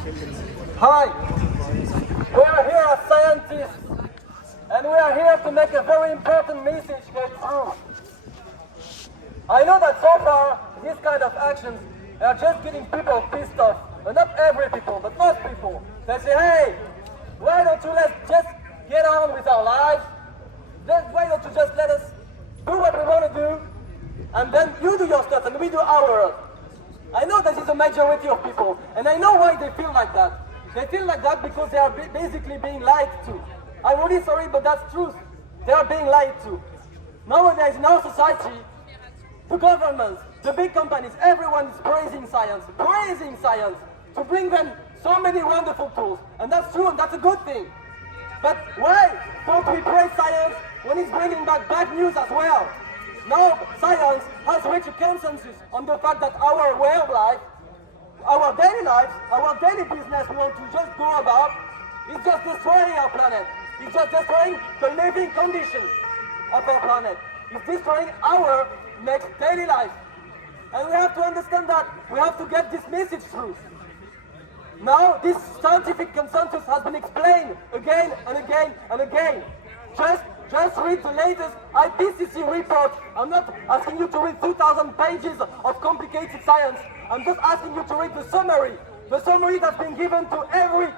Hi, we are here as scientists, and we are here to make a very important message get through. I know that so far, these kind of actions are just getting people pissed off. And not every people, but most people. They say, hey, why don't you let's just get on with our lives? Why don't you just let us do what we want to do, and then you do your stuff and we do ours. I know this is a majority of people, and I know why they feel like that. They feel like that because they are basically being lied to. I'm really sorry, but that's truth. They are being lied to. Nowadays, in our society, the governments, the big companies, everyone is praising science to bring them so many wonderful tools. And that's true, and that's a good thing. But why don't we praise science when it's bringing back bad news as well? Now, science has reached a consensus on the fact that our way of life, our daily lives, our daily business we want to just go about, is just destroying our planet. It's just destroying the living conditions of our planet. It's destroying our next daily life. And we have to understand that. We have to get this message through. Now, this scientific consensus has been explained again and again and again. Just read the latest IPCC report. I'm not asking you to read 2,000 pages of complicated science. I'm just asking you to read the summary. The summary that's been given to every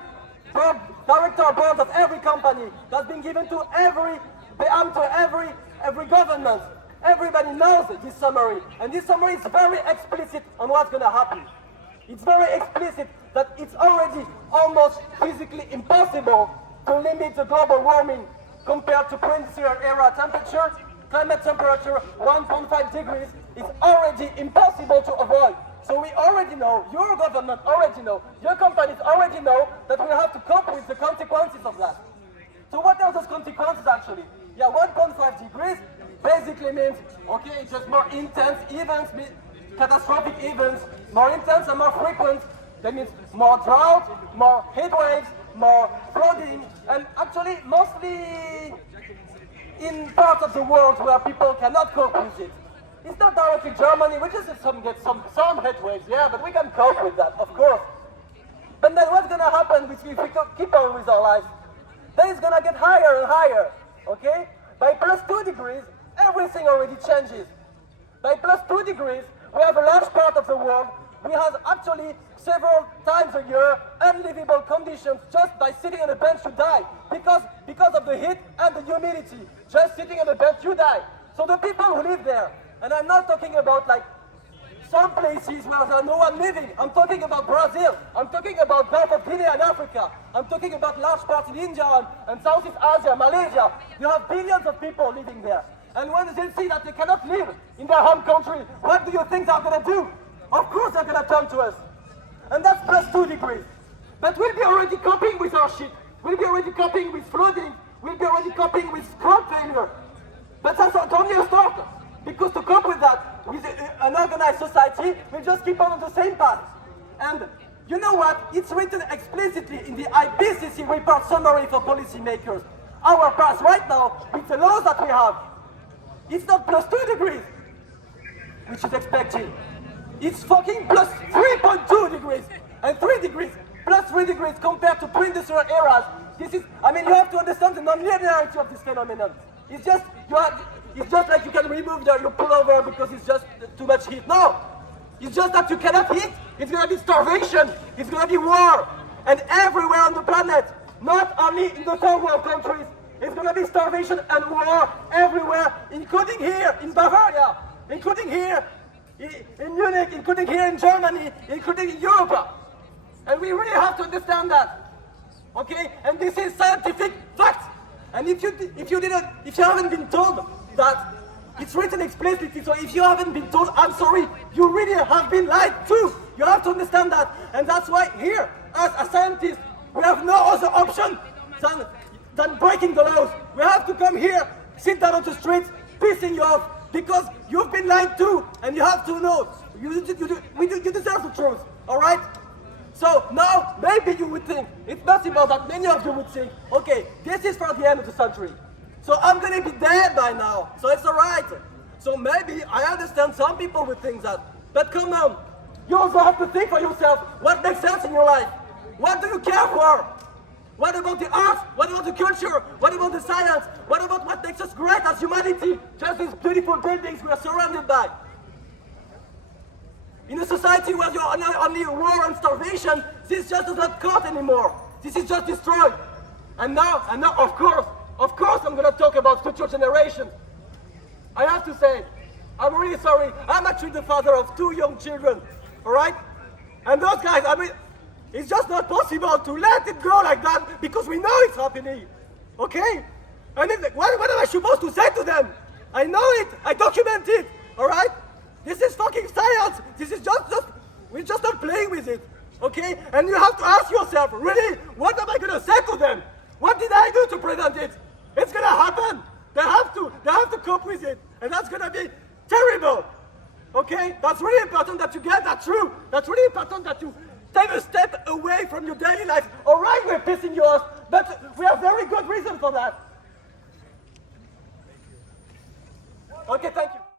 director of board of every company. That's been given to every government. Everybody knows this summary. And this summary is very explicit on what's going to happen. It's very explicit that it's already almost physically impossible to limit the global warming compared to pre-industrial era temperature. Climate temperature 1.5 degrees is already impossible to avoid. So we already know, your government already know, your companies already know that we have to cope with the consequences of that. So what are those consequences actually? Yeah, 1.5 degrees basically means, okay, it's just more intense events, catastrophic events, more intense and more frequent. That means more drought, more heat waves, more flooding, and actually mostly in parts of the world where people cannot cope with it. It's not directly Germany, we just get some heat waves, yeah, but we can cope with that, of course. But then what's gonna happen if we keep on with our lives? Then it's gonna get higher and higher, okay? By plus 2 degrees, everything already changes. By plus 2 degrees, we have a large part of the world. We have actually several times a year unlivable conditions just by sitting on a bench you die. Because of the heat and the humidity. Just sitting on a bench you die. So the people who live there, and I'm not talking about like some places where there's no one living. I'm talking about Brazil. I'm talking about Gulf of Guinea and Africa. I'm talking about large parts in India and Southeast Asia, Malaysia. You have billions of people living there. And when they see that they cannot live in their home country, what do you think they're going to do? Of course they're going to turn to us. And that's plus 2 degrees. But we'll be already coping with our shit. We'll be already coping with flooding. We'll be already coping with crop failure. But that's only a start. Because to cope with that, with an organized society, we'll just keep on the same path. And you know what? It's written explicitly in the IPCC report summary for policymakers. Our path right now, with the laws that we have, it's not plus 2 degrees, which is expected. It's fucking plus 3.2 degrees. And 3 degrees, plus 3 degrees compared to pre-industrial eras. This is, I mean, you have to understand the non-linearity of this phenomenon. It's just like you can remove your pullover because it's just too much heat. No! It's just that you cannot heat. It's gonna be starvation. It's gonna be war. And everywhere on the planet, not only in the third world countries, it's gonna be starvation and war everywhere, including here in Bavaria, including here in Munich, including here in Germany, including in Europe. And we really have to understand that. Okay? And this is scientific fact. And if you haven't been told that, it's written explicitly, so if you haven't been told, I'm sorry, you really have been lied to. You have to understand that. And that's why here, as a scientist, we have no other option than breaking the laws. We have to come here, sit down on the streets, pissing you off, because you've been lied to, and you have to know, you deserve the truth, all right? So now, maybe you would think, it's possible that many of you would think, okay, this is for the end of the century. So I'm going to be dead by now, so it's all right. So maybe, I understand some people would think that, but come on, you also have to think for yourself what makes sense in your life. What do you care for? What about the arts? What about the culture? What about the science? What about what makes us great as humanity? Just these beautiful buildings we are surrounded by. In a society where you're only war and starvation, this just does not count anymore. This is just destroyed. And now, of course, I'm going to talk about future generations. I have to say, I'm really sorry. I'm actually the father of 2 young children, all right? And those guys, I mean, it's just not possible to let it go like that because we know it's happening, okay? And what am I supposed to say to them? I know it, I document it, all right? This is fucking science. This is we're just not playing with it, okay? And you have to ask yourself, really, what am I gonna say to them? What did I do to prevent it? It's gonna happen. They have to cope with it, and that's gonna be terrible, okay? That's really important that you get that through. That's really important that you take a step away from your daily life. All right, we're pissing you off, but we have very good reason for that. Okay, thank you.